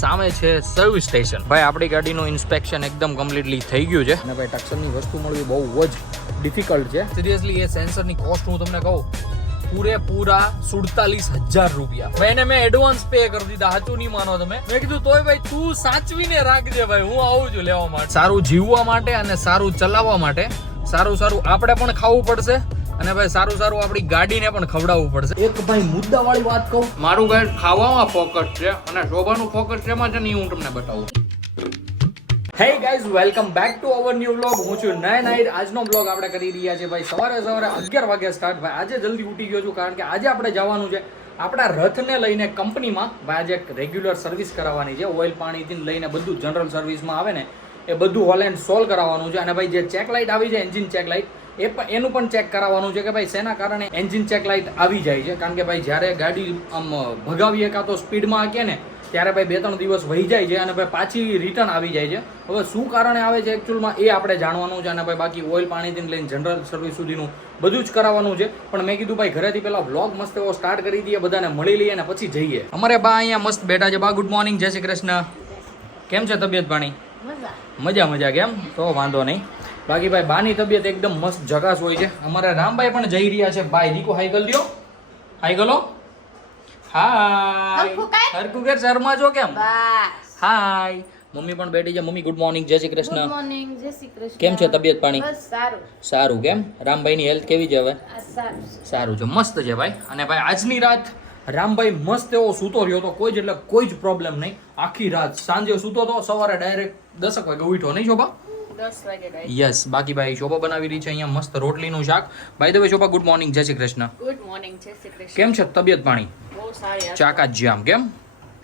સામે છે service station. ભાઈ આપણી ગાડીનું ઇન્સ્પેક્શન એકદમ કમ્પ્લીટલી થઈ ગયું છે અને ભાઈ ટક્સરની વસ્તુ મળવી બહુ જ ડિફિકલ્ટ છે. સિરિયસલી એ સેન્સરની કોસ્ટ હું તમને કહું પૂરેપૂરા 47,000 રૂપિયા. ભાઈ એને મેં એડવાન્સ પે કરી દીધા. સાચું નહીં માનો તમે. મેં કીધું તોય ભાઈ તું સાચવીને રાખજે ભાઈ, હું આવું છું લેવા માટે. સારું જીવવા માટે અને સારું ચલાવવા માટે સારું આપણે પણ ખાવું પડશે અને ભાઈ સારું આપણી ગાડીને પણ ખવડાવવું પડશે. એક ભાઈ મુદ્દાવાળી વાત કહું, મારું ગાડી ખાવામાં ફોકસ છે અને શોભાનું ફોકસ શેમાં છે ને હું તમને બતાવું. Hey guys, welcome back to our new vlog. હું છું નાઇટ. આજનો વ્લોગ આપણે કરી રહ્યા છે ભાઈ સવારે 11 વાગે સ્ટાર્ટ. ભાઈ આજે જલ્દી ઉઠી ગયો છું કારણ કે આજે આપણે જવાનું છે આપણા રથને લઈને કંપનીમાં. ભાઈ આજે રેગ્યુલર સર્વિસ કરાવવાની છે. ઓઇલ પાણીથી લઈને બધું જનરલ સર્વિસમાં આવે ને એ બધું હોલ એન્ડ સોલ કરાવવાનું છે. અને ભાઈ જે ચેક લાઇટ આવી છે એન્જિન ચેક લાઇટ એનું પણ ચેક કરાવવાનું છે કે ભાઈ શેના કારણે એન્જિન ચેક લાઇટ આવી જાય છે. કારણ કે ભાઈ જ્યારે ગાડી આમ ભગાવીએ કાં તો સ્પીડમાં આંકીએ ને ત્યારે ભાઈ 2-3 દિવસ વહી જાય છે અને ભાઈ પાછી રિટર્ન આવી જાય છે. હવે શું કારણે આવે છે એકચ્યુઅલમાં એ આપણે જાણવાનું છે. અને ભાઈ બાકી ઓઇલ પાણીથી લઈને જનરલ સર્વિસ સુધીનું બધું જ કરાવવાનું છે. પણ મેં કીધું ભાઈ ઘરેથી પહેલા વ્લોગ મસ્ત એવો સ્ટાર્ટ કરી દઈએ, બધાને મળી લઈએ અને પછી જઈએ. અમારે બા અહીંયા મસ્ત બેઠા છે. બા ગુડ મોર્નિંગ, જય શ્રી કૃષ્ણ. કેમ છે તબિયત પાણી? મજા કેમ? તો વાંધો નહીં. બાકી ભાઈ બાની તબિયત એકદમ મસ્ત જગાસ હોય છે. અમારા રામભાઈ પણ જઈ રહ્યા છે. ભાઈ દીકો હાઈ ગલ દો, હાઈ ગલો. હાય હરકુ કે શર્મા છો કેમ? હાય. મમ્મી પણ બેઠી છે. મમ્મી ગુડ મોર્નિંગ, જય શ્રી કૃષ્ણ. ગુડ મોર્નિંગ, જય શ્રી કૃષ્ણ. કેમ છે તબિયત પાણી? બસ સારું કેમ? રામભાઈની હેલ્થ કેવી છે હવે? સારું છે, મસ્ત છે ભાઈ. અને ભાઈ આજની રાત રામભાઈ મસ્ત એવો સૂતો રહ્યો તો, કોઈ જ પ્રોબ્લેમ નહીં. આખી રાત સાંજે સૂતો તો, સવારે ડાયરેક્ટ 10 વાગે ઉઠ્યો નહીં શોભા? 10 વાગે. યસ. બાકી ભાઈ શોભા બનાવી રહી છે અહીંયા મસ્ત રોટલીનું શાક. ભાઈ દ વે શોભા ગુડ મોર્નિંગ, જય શ્રી કૃષ્ણ. ગુડ મોર્નિંગ, જય શ્રી કૃષ્ણ. કેમ છે તબિયત પાણી? બહુ સારી. ચાકા જામ કેમ?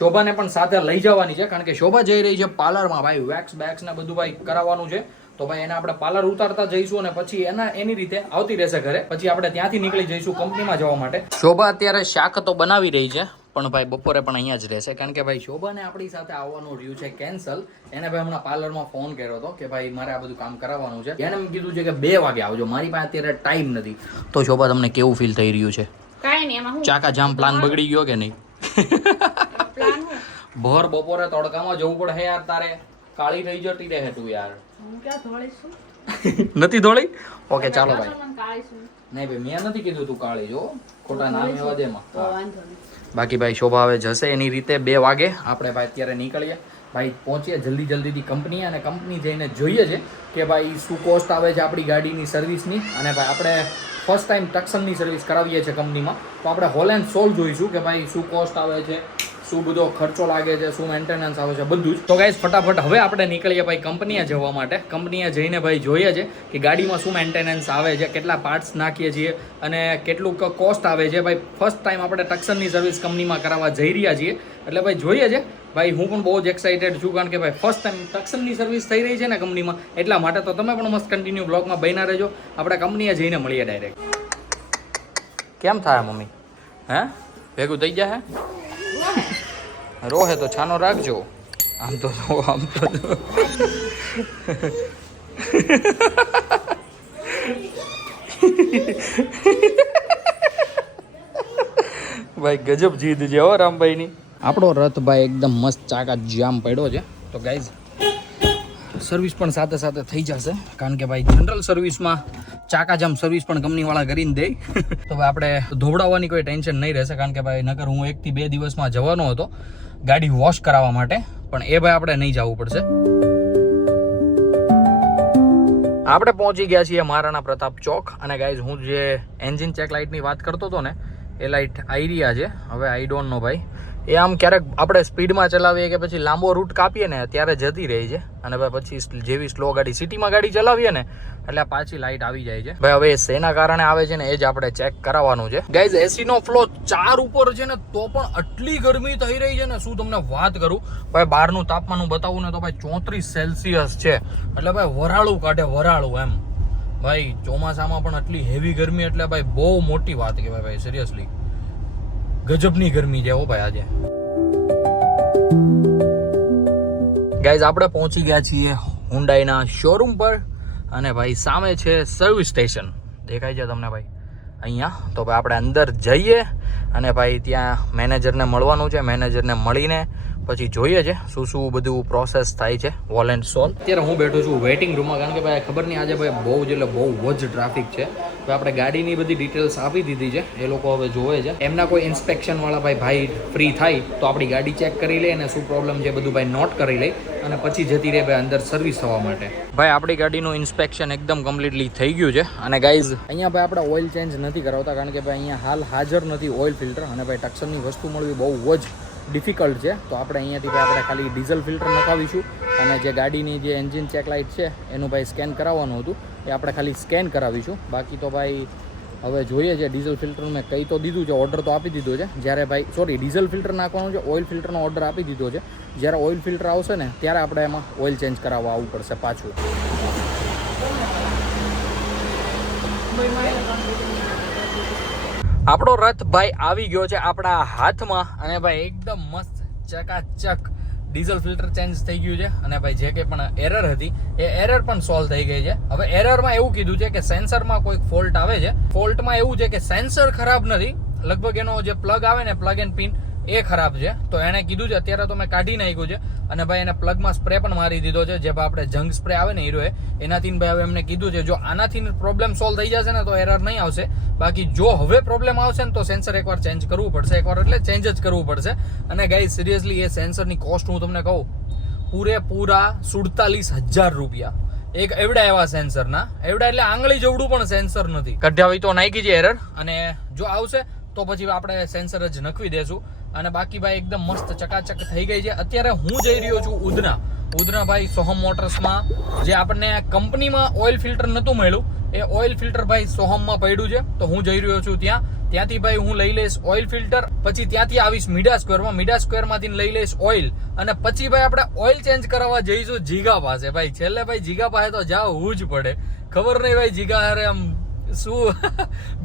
શોભાને પણ સાથે લઈ જવાની છે કારણ કે શોભા જઈ રહી છે પાર્લરમાં. ભાઈ વેક્સ બેક્સ ને બધું ભાઈ કરાવવાનું છે. તો ભાઈ એને આપણે પાર્લર ઉતારતા જઈશું અને પછી એની રીતે આવતી રહેશે ઘરે. પછી આપણે ત્યાંથી નીકળી જઈશું કંપનીમાં જવા માટે. શોભા અત્યારે શાક તો બનાવી રહી છે પણ ભાઈ બપોરે પણ અહીંયા જ રહેશે કારણ કે ભાઈ શોભાને આપણી સાથે આવવાનું રહ્યું છે કેન્સલ. એને ભાઈ હમણાં પાર્લરમાં ફોન કર્યો હતો કે ભાઈ મારે આ બધું કામ કરાવવાનું છે. એને એમ કીધું છે કે 2 વાગે આવજો, મારી પાસે અત્યારે ટાઈમ નથી. તો શોભા તમને કેવું ફીલ થઈ રહ્યું છે? કાઈ નહીં, એમાં હું ચાકા જામ પ્લાન બગડી ગયો કે નહીં? પ્લાન હું ભર બપોરે તડકામાં જવું પડે યાર તારે. કાળી થઈ જતી રહે તું યાર. હું ક્યાં ધોળી છું? નથી ધોળી? ઓકે ચાલો ભાઈ. મને કાળી છું. નહીં ભાઈ મેં નથી કીધું તું કાળી જો, ખોટા નામ એવા દેમાં. તો વાંધો નહીં. બાકી ભાઈ શોભા હવે જશે એની રીતે 2 વાગે. આપણે ભાઈ અત્યારે નીકળીએ. ભાઈ પહોંચીએ જલ્દીથી કંપની અને કંપની જઈને જોઈએ છે કે ભાઈ શું કોસ્ટ આવે છે આપણી ગાડીની સર્વિસની. અને ભાઈ આપણે ફર્સ્ટ ટાઈમ ટક્સનની સર્વિસ કરાવીએ છીએ કંપનીમાં. તો આપણે હોલ એન્ડ સોલ જોઈશું કે ભાઈ શું કોસ્ટ આવે છે, શું બધો ખર્ચો લાગે છે, શું મેન્ટેનન્સ આવે છે, બધું જ. તો ગાઈઝ ફટાફટ હવે આપણે નીકળીએ ભાઈ કંપનીએ જવા માટે. કંપનીએ જઈને ભાઈ જોઈએ છે કે ગાડીમાં શું મેન્ટેનન્સ આવે છે, કેટલા પાર્ટ્સ નાખીએ છીએ અને કેટલું કોસ્ટ આવે છે. ભાઈ ફર્સ્ટ ટાઈમ આપણે ટક્સનની સર્વિસ કંપનીમાં કરાવવા જઈ રહ્યા છીએ એટલે ભાઈ જોઈએ છે. ભાઈ હું પણ બહુ જ એક્સાઇટેડ છું કારણ કે ભાઈ ફર્સ્ટ ટાઈમ ટક્સનની સર્વિસ થઈ રહી છે ને કંપનીમાં, એટલા માટે. તો તમે પણ મસ્ત કન્ટિન્યુ બ્લોગમાં બન્યા રહેજો. આપણે કંપનીએ જઈને મળીએ ડાયરેક્ટ. કેમ થાય મમ્મી? હે ભેગું થઈ જાય? રોહે તો છાનો રાખજો. આમ તો ભાઈ ગજબ જીદ છે હો રામભાઈની. આપણો રથ ભાઈ એકદમ મસ્ત ચાકા જામ પડ્યો છે. તો ગાઈઝ સર્વિસ પણ સાથે થઈ જશે કારણ કે ભાઈ જનરલ સર્વિસમાં ચાકા જામ સર્વિસ પણ કંપનીવાળા કરીને દે. તો ભાઈ આપણે ધોવડાવવાની કોઈ ટેન્શન નહીં રહેશે કારણ કે ભાઈ નકર હું 1 થી 2 દિવસમાં જવાનો હતો ગાડી વોશ કરાવવા માટે, પણ એ ભાઈ આપણે નહીં જવું પડશે. આપણે પહોંચી ગયા છીએ મહારાણા પ્રતાપ ચોક. અને ગાઈઝ હું જે એન્જિન ચેક લાઇટની વાત કરતો હતો ને એ લાઇટ આવી રહ્યા છે હવે. આઈ ડોન્ટ નો ભાઈ એ આમ ક્યારેક આપણે સ્પીડમાં ચલાવીએ કે પછી લાંબો રૂટ કાપીએ ને ત્યારે જતી રહી છે. અને ભાઈ પછી જેવી સ્લો ગાડી સિટીમાં ગાડી ચલાવીએ ને એટલે પાછી લાઇટ આવી જાય છે. ભાઈ હવે શેના કારણે આવે છે ને એ જ આપણે ચેક કરાવવાનું છે. ગાઈઝ એસીનો ફ્લો 4 ઉપર છે ને તો પણ આટલી ગરમી થઈ રહી છે ને શું તમને વાત કરું. ભાઈ બહારનું તાપમાન હું બતાવું ને તો ભાઈ 34 સેલ્સિયસ છે. એટલે ભાઈ વરાળું કાઢે વરાળું એમ. ભાઈ ચોમાસામાં પણ આટલી હેવી ગરમી એટલે ભાઈ બહુ મોટી વાત કહેવાય ભાઈ. સિરિયસલી ગજબની ગરમી છે હો ભાઈ આજે. ગાઈઝ આપણે પહોંચી ગયા છીએ હુન્ડાઈના શોરૂમ પર અને ભાઈ સામે છે સર્વિસ સ્ટેશન. દેખાય છે તમને ભાઈ અહીંયા? તો ભાઈ આપણે અંદર જઈએ અને ભાઈ ત્યાં મેનેજરને મળવાનું છે. મેનેજરને મળીને પછી જોઈએ છે શું બધું પ્રોસેસ થાય છે વોલ એન્ડ સોલ. અત્યારે હું બેઠો છું વેઇટિંગ રૂમમાં, કારણ કે ભાઈ ખબર નહીં આજે ભાઈ બહુ જ એટલે બહુ જ ટ્રાફિક છે. તો આપણે ગાડીની બધી ડિટેલ્સ આપી દીધી છે, એ લોકો હવે જોવે છે. એમના કોઈ ઇન્સ્પેક્શનવાળા ભાઈ ફ્રી થાય તો આપણી ગાડી ચેક કરી લે અને શું પ્રોબ્લેમ છે બધું ભાઈ નોટ કરી લે અને પછી જતી રહે ભાઈ અંદર સર્વિસ થવા માટે. ભાઈ આપણી ગાડીનું ઇન્સ્પેક્શન એકદમ કમ્પ્લીટલી થઈ ગયું છે. અને ગાઈઝ અહીંયા ભાઈ આપણે ઓઇલ ચેન્જ નથી કરાવતા, કારણ કે ભાઈ અહીંયા હાલ હાજર નથી ઓઇલ ફિલ્ટર, અને ભાઈ ટક્સનની વસ્તુ મળવી બહુ જ ડિફિકલ્ટ છે. તો આપણે અહીંયાથી ભાઈ આપણે ખાલી ડીઝલ ફિલ્ટર નખાવીશું અને જે ગાડીની જે એન્જિન ચેક લાઇટ છે એનું ભાઈ સ્કેન કરાવવાનું હતું એ આપણે ખાલી સ્કેન કરાવીશું. બાકી તો ભાઈ હવે જોઈએ છે. ડીઝલ ફિલ્ટર મેં કહી તો દીધું છે, ઓર્ડર તો આપી દીધો છે. જ્યારે ભાઈ ડીઝલ ફિલ્ટર નાખવાનું છે, ઓઇલ ફિલ્ટરનો ઓર્ડર આપી દીધો છે. જ્યારે ઓઇલ ફિલ્ટર આવશે ને ત્યારે આપણે એમાં ઓઇલ ચેન્જ કરાવવા આવવું પડશે પાછું. આપણો રથ ભાઈ આવી ગયો છે આપણા હાથમાં, અને ભાઈ એકદમ મસ્ત ચકાચક ડીઝલ ફિલ્ટર ચેન્જ થઈ ગયું છે. અને ભાઈ જે કંઈ પણ એરર હતી એ એરર પણ સોલ્વ થઈ ગઈ છે. હવે એરરમાં એવું કીધું છે કે સેન્સરમાં કોઈક ફોલ્ટ આવે છે. ફોલ્ટમાં એવું છે કે સેન્સર ખરાબ નથી, લગભગ એનો જે પ્લગ આવે ને પ્લગ એન્ડ પિન એ ખરાબ છે. તો એણે કીધું છે, અત્યારે તો મેં કાઢી નાખ્યું છે અને ભાઈ એને પ્લગમાં સ્પ્રે પણ મારી દીધો છે, જે આપણે જંગ સ્પ્રે આવે ને હીરોએ એનાથી. ભાઈ હવે એમને કીધું છે જો આનાથી પ્રોબ્લેમ સોલ્વ થઈ જશે ને તો એરર નહીં આવશે. બાકી જો હવે પ્રોબ્લેમ આવશે ને તો સેન્સર એકવાર ચેન્જ કરવું પડશે, એકવાર એટલે ચેન્જ જ કરવું પડશે. અને ગાઈઝ સિરિયસલી એ સેન્સરની કોસ્ટ હું તમને કહું પૂરેપૂરા 47,000 રૂપિયા. એક એવડા એવા સેન્સરના, એવડા એટલે આંગળી જેવડું પણ સેન્સર નથી. કઢ્યા હોય તો નાખી છે એરર, અને જો આવશે તો પછી આપણે સેન્સર જ નખવી દેશું. અને બાકી ભાઈ એકદમ મસ્ત ચકાચક થઈ ગઈ છે. અત્યારે હું જઈ રહ્યો છું ઉધના ભાઈ સોહમ મોટર્સમાં. જે આપણને કંપનીમાં ઓઇલ ફિલ્ટર નહોતું મળ્યું એ ઓઇલ ફિલ્ટર ભાઈ સોહમમાં પડ્યું છે. તો હું જઈ રહ્યો છું ત્યાંથી ભાઈ હું લઈ લઈશ ઓઇલ ફિલ્ટર, પછી ત્યાંથી આવીશ મીડા સ્ક્વેરમાંથી લઈ લઈશ ઓઇલ, અને પછી ભાઈ આપણે ઓઇલ ચેન્જ કરાવવા જઈશું જીગા પાસે. ભાઈ છેલ્લે ભાઈ જીગા પાસે તો જાવું જ પડે. ખબર નહીં ભાઈ જીગા હારે આમ શું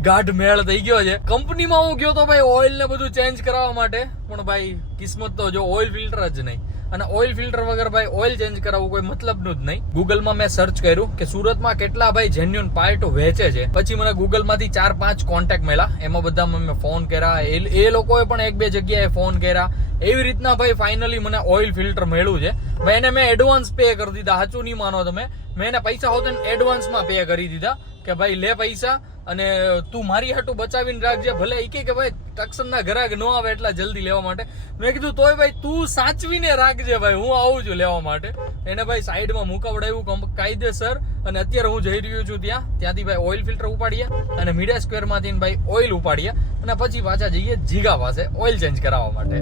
ગાઢ મેળ થઈ ગયો છે. કંપનીમાં હું ગયો તો ભાઈ ઓઇલ ને બધું ચેન્જ કરાવવા માટે, પણ ભાઈ કિસ્મત તો જો ઓઇલ ફિલ્ટર જ નહીં. અને ઓઇલ ફિલ્ટર વગર ભાઈ ઓઇલ ચેન્જ કરાવવું કોઈ મતલબનું જ નહીં. ગૂગલમાં મેં સર્ચ કર્યું કે સુરતમાં કેટલા ભાઈ જેન્યુઅન પાર્ટ વેચે છે. પછી મને ગૂગલમાંથી 4-5 કોન્ટેક્ટ મળ્યા, એમાં બધામાં મેં ફોન કર્યા, એ લોકોએ પણ 1-2 જગ્યાએ ફોન કર્યા. એવી રીતના ભાઈ ફાઇનલી મને ઓઇલ ફિલ્ટર મળ્યું છે. ભાઈ એને મેં એડવાન્સ પે કરી દીધા, સાચું નહીં માનો તમે. મેં એને પૈસા હોત ને એડવાન્સમાં પે કરી દીધા કે ભાઈ લે પૈસા અને તું મારી હાટું બચાવીને રાખજે. ભલે એ કે ભાઈ ટક્સનના ઘરાક ન આવે એટલા જલ્દી લેવા માટે. મેં કીધું તોય ભાઈ તું સાચવીને રાખજે ભાઈ, હું આવું છું લેવા માટે. એને ભાઈ સાઈડમાં મુકાવડાવ્યું કાયદેસર, અને અત્યારે હું જઈ રહ્યો છું ત્યાંથી ભાઈ ઓઇલ ફિલ્ટર ઉપાડીએ અને મીડિયા સ્ક્વેરમાંથી ભાઈ ઓઇલ ઉપાડીએ અને પછી પાછા જઈએ જીગા પાસે ઓઇલ ચેન્જ કરાવવા માટે.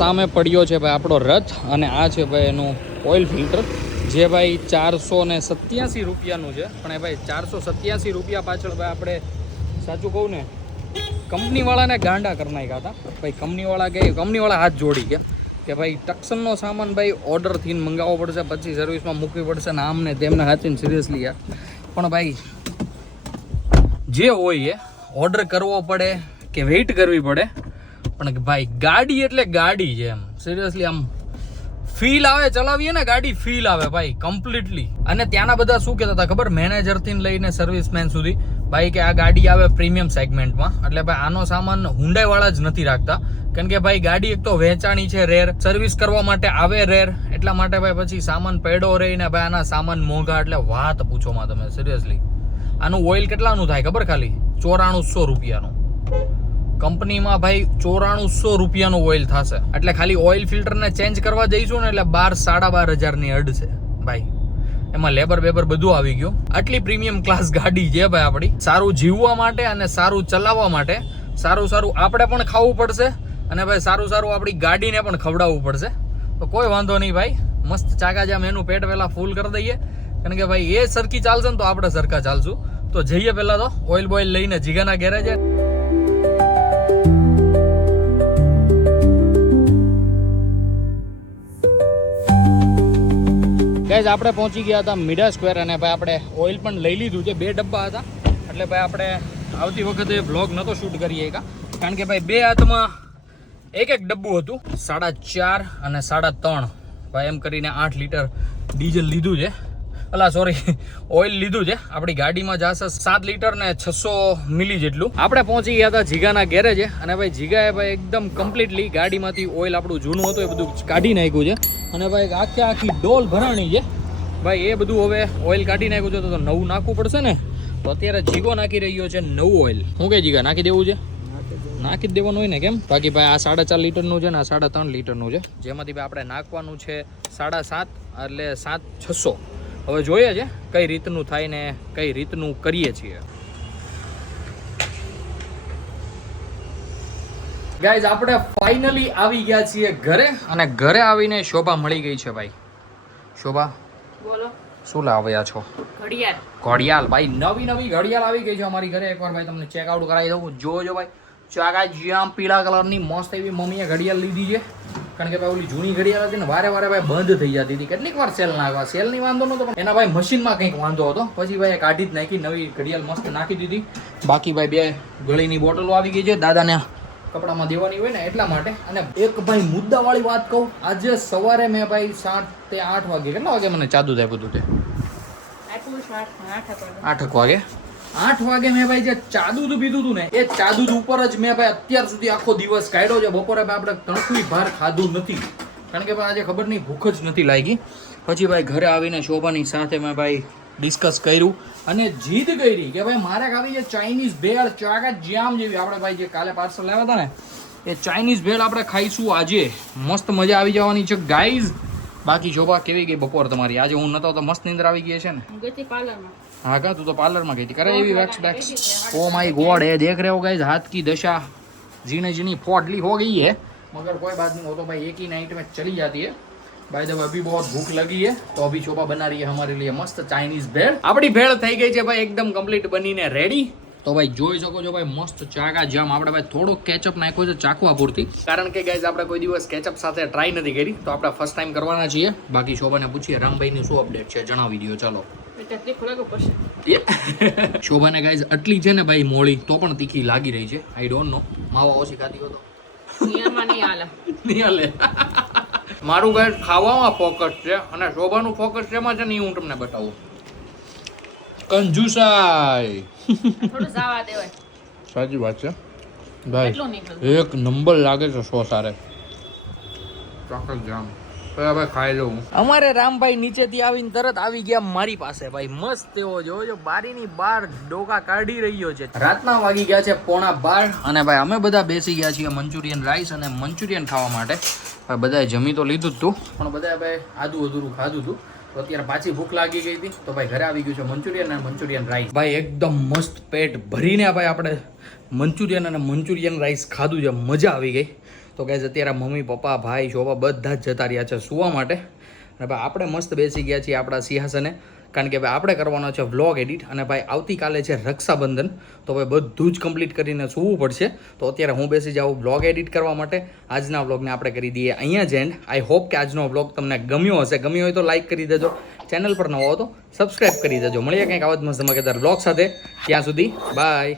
સામે પડ્યો છે ભાઈ આપણો રથ, અને આ છે ભાઈ એનું ઓઇલ ફિલ્ટર, જે ભાઈ 487 રૂપિયાનું છે. પણ એ ભાઈ 487 રૂપિયા પાછળ ભાઈ આપણે સાચું કહું ને કંપનીવાળાને ગાંડા કરી નાખ્યા હતા. ભાઈ કંપનીવાળા હાથ જોડી ગયા કે ભાઈ ટક્સનનો સામાન ભાઈ ઓર્ડરથી મંગાવવો પડશે, પછી સર્વિસમાં મૂકવી પડશે ને આમને તેમને હાથીને સિરિયસલી યાર. પણ ભાઈ જે હોય એ ઓર્ડર કરવો પડે કે વેઇટ કરવી પડે, પણ ભાઈ ગાડી એટલે ગાડી છે એમ. સિરિયસલી આમ ફીલ આવે, ચલાવીએ ને ગાડી ફીલ આવે ભાઈ કમ્પ્લીટલી. અને ત્યાંના બધા શું કહેતા હતા ખબર, મેનેજરથી લઈને સર્વિસમેન સુધી ભાઈ કે આ ગાડી આવે પ્રીમિયમ સેગમેન્ટમાં. એટલે ભાઈ આનો સામાન હુન્ડાઈ વાળા જ નથી રાખતા, કારણ કે ભાઈ ગાડી એક તો વેચાણી છે રેર, સર્વિસ કરવા માટે આવે રેર, એટલા માટે ભાઈ પછી સામાન પેડો રહીને ભાઈ આના સામાન મોંઘા. એટલે વાત પૂછો માં તમે સિરિયસલી. આનું ઓઇલ કેટલાનું થાય ખબર, ખાલી 9400 રૂપિયાનું. કંપનીમાં ભાઈ 9400 રૂપિયાનું ઓઇલ થશે. એટલે ખાલી ઓઇલ ફિલ્ટરને ચેન્જ કરવા જઈશું ને એટલે 12,500 ની અડ છે ભાઈ. એમાં લેબર બધું આવી ગયું. આટલી પ્રીમિયમ ક્લાસ ગાડી છે ભાઈ આપણી. સારું જીવવા માટે અને સારું ચલાવવા માટે સારું આપણે પણ ખાવું પડશે, અને ભાઈ સારું આપણી ગાડીને પણ ખવડાવવું પડશે. તો કોઈ વાંધો નહીં ભાઈ, મસ્ત ચાકા જામ એનું પેટ પહેલા ફૂલ કરી દઈએ, કારણ કે ભાઈ એ સરખી ચાલશે ને તો આપણે સરખા ચાલશું. તો જઈએ પહેલા તો ઓઇલ બોઇલ લઈને જીગાના ગેરેજે. ગાઈઝ આપણે પહોંચી ગયા હતા મીડા સ્ક્વેર, અને ભાઈ આપણે ઓઇલ પણ લઈ લીધું છે. 2 ડબ્બા હતા, એટલે ભાઈ આપણે આવતી વખતે વ્લોગ નહોતો શૂટ કરીએ કારણ કે ભાઈ 2 હાથમાં એક ડબ્બું હતું. 4.5 અને 3.5 ભાઈ એમ કરીને 8 લીટર ડીઝલ લીધું છે. અલા સોરી ઓઇલ લીધું છે. આપણી ગાડીમાં જશે 7 લીટર ને 600 મિલી જેટલું. આપણે પહોંચી ગયા હતા જીગાના ગેરેજે અને ભાઈ જીગાએ ભાઈ એકદમ કમ્પ્લીટલી ગાડીમાંથી ઓઇલ આપણું જૂનું હતું એ બધું કાઢી નાખ્યું છે અને ભાઈ આખી ડોલ ભરાણી છે ભાઈ. એ બધું હવે ઓઇલ કાઢી નાખ્યું છે તો નવું નાખવું પડશે ને. તો અત્યારે જીગો નાખી રહ્યો છે નવું ઓઇલ. શું કે જીગા નાખી દેવું છે? નાખી જ દેવાનું હોય ને, કેમ? બાકી ભાઈ આ 4.5 લીટરનું છે ને આ 3.5 લીટરનું છે, જેમાંથી ભાઈ આપણે નાખવાનું છે 7.5 એટલે 7,600. હવે જોઈએ છે કઈ રીતનું થાય ને કઈ રીતનું કરીએ છીએ. ગાઈઝ આપણે ફાઇનલી આવી ગયા છીએ ઘરે અને ઘરે આવીને શોભા મળી ગઈ છે ભાઈ. શોભા બોલો. શું લાવ્યા છો? ઘડિયાળ. ઘડિયાળ ભાઈ, નવી ઘડિયાળ આવી ગઈ છે અમારી ઘરે. એકવાર ભાઈ તમને ચેક આઉટ કરાવી દઉં. જોજો ભાઈ, ચાકા જામ પીળા કલરની મસ્ત એવી મમ્મીએ ઘડિયાળ લીધી છે. કારણ કે ભાઈ ઓલી જૂની ઘડિયાળ હતી ને વારે ભાઈ બંધ થઈ જતી હતી. કેટલીક વાર સેલ ના આવ્યા, સેલની વાંધો નતો પણ એના ભાઈ મશીનમાં કંઈક વાંધો હતો. પછી ભાઈ કાઢી જ નાખી, નવી ઘડિયાળ મસ્ત નાખી દીધી. બાકી ભાઈ 2 ગળીની બોટલો આવી ગઈ છે, દાદાને કપડામાં દેવાની હોય ને એટલા માટે. અને એક ભાઈ મુદ્દાવાળી વાત કહું, આજે સવારે મેં ભાઈ 7 થી 8 વાગે, કેટલા વાગે મને ચાદુ થાય બધું તે 8 વાગે 8 વાગે મેં ભાઈ જે ચાદુ પીધું હતું ને એ ચાદુ ઉપર જ મેં ભાઈ અત્યાર સુધી આખો દિવસ કાઢ્યો છે. બપોરે ભાઈ આપણે તણખું ભાર ખાધું નથી કારણ કે ભાઈ આજે ખબર નહીં ભૂખ જ નથી લાગી. પછી ભાઈ ઘરે આવીને શોભાની સાથે મેં ભાઈ ડિસ્કસ કર્યું અને જીદ કરી કે ભાઈ મારે ખાવી છે ચાઇનીઝ ભેળ, ચાકા જામ જેવી. આપણે ભાઈ જે કાલે પાર્સલ લાવ્યા હતા ને એ ચાઇનીઝ ભેળ આપણે ખાઈશું આજે. મસ્ત મજા આવી જવાની છે ગાઈઝ. બાકી શોભા કેવી ગઈ બપોર તમારી? આજે હું નતો તો મસ્ત નીંદર આવી ગઈ છે ને? हाँ का तू तो पार्लर में गई थी, करे भी wax wax. Oh my God, ये देख रहे हो गाइस हाथ की दशा जीने जीनी फोड़ली हो गई है. मगर कोई बात नहीं, वो तो भाई एक ही नाइट में चली जाती है. भाई जब अभी बहुत भूख लगी है तो अभी शोभा बना रही है हमारे लिए मस्त चाइनीज भेળ. આપણી ભેળ થઈ ગઈ છે ભાઈ એકદમ કમ્પ્લીટ બનીને રેડી. તો ભાઈ જોઈ શકો છો ભાઈ મસ્ત ચાકા જામ. આપણે ભાઈ થોડો કેચઅપ નાખ્યો છે ચાખવા પૂરતી, કારણ કે ગાઈઝ આપણે કોઈ દિવસ કેચઅપ સાથે ટ્રાય નથી કરી તો આપણે ફર્સ્ટ ટાઈમ કરવાના છીએ. બાકી શોભાને પૂછીએ રામભાઈની શું અપડેટ છે, જણાવી દો. ચાલો. શોભાને ગાઈઝ આટલી છે ને ભાઈ મોળી તો પણ તીખી લાગી રહી છે. આઈ ડોન્ટ નો, માવા ઓછી ખાધી હો તો નહીં હાલે. મારું ગાઈઝ ખાવામાં ફોકસ છે અને શોભાનું ફોકસ શેમાં છે ને હું તમને બતાવું. કંજુસાઈ. સાચી વાત છે ભાઈ, એક નંબર લાગે છે સો સારે. ચોક્કસ જામ ભાઈ ખાઈ લઉં. અમારે રામભાઈ નીચેથી આવીને તરત આવી ગયા મારી પાસે ભાઈ. મસ્ત એવો જોજો બારીની બહાર ડોકા કાઢી રહ્યો છે. રાતના વાગી ગયા છે 11:30 અને ભાઈ અમે બધા બેસી ગયા છીએ મંચુરિયન રાઈસ અને મંચુરિયન ખાવા માટે. ભાઈ બધાએ જમી તો લીધું જ હતું પણ બધાએ ભાઈ આદુ અધૂરું ખાધું હતું તો અત્યારે પાછી ભૂખ લાગી ગઈ હતી તો ભાઈ ઘરે આવી ગયું છે મંચુરિયન અને મંચુરિયન રાઈસ. ભાઈ એકદમ મસ્ત પેટ ભરીને ભાઈ આપણે મંચુરિયન અને મંચુરિયન રાઈસ ખાધું છે, મજા આવી ગઈ. તો ગાઈઝ અત્યારે મમ્મી પપ્પા ભાઈ શોભા બધા જ જતા રહ્યા છે સુવા માટે અને ભાઈ આપણે મસ્ત બેસી ગયા છીએ આપણા સિંહાસને, કારણ કે ભાઈ આપણે કરવાનો છે વ્લોગ એડિટ અને ભાઈ આવતીકાલે છે રક્ષાબંધન તો ભાઈ બધું જ કમ્પ્લીટ કરીને સૂવું પડશે. તો અત્યારે હું બેસી જાઉં વ્લોગ એડિટ કરવા માટે. આજના વ્લોગને આપણે કરી દઈએ અહીંયા જ એન્ડ. આઈ હોપ કે આજનો વ્લોગ તમને ગમ્યો હશે. ગમ્યો હોય તો લાઈક કરી દેજો, ચેનલ પર નવો હો તો સબસ્ક્રાઈબ કરી દેજો. મળીએ કંઈક આવા જ મસ્ત ધમાકેદાર વ્લોગ સાથે. ત્યાં સુધી બાય.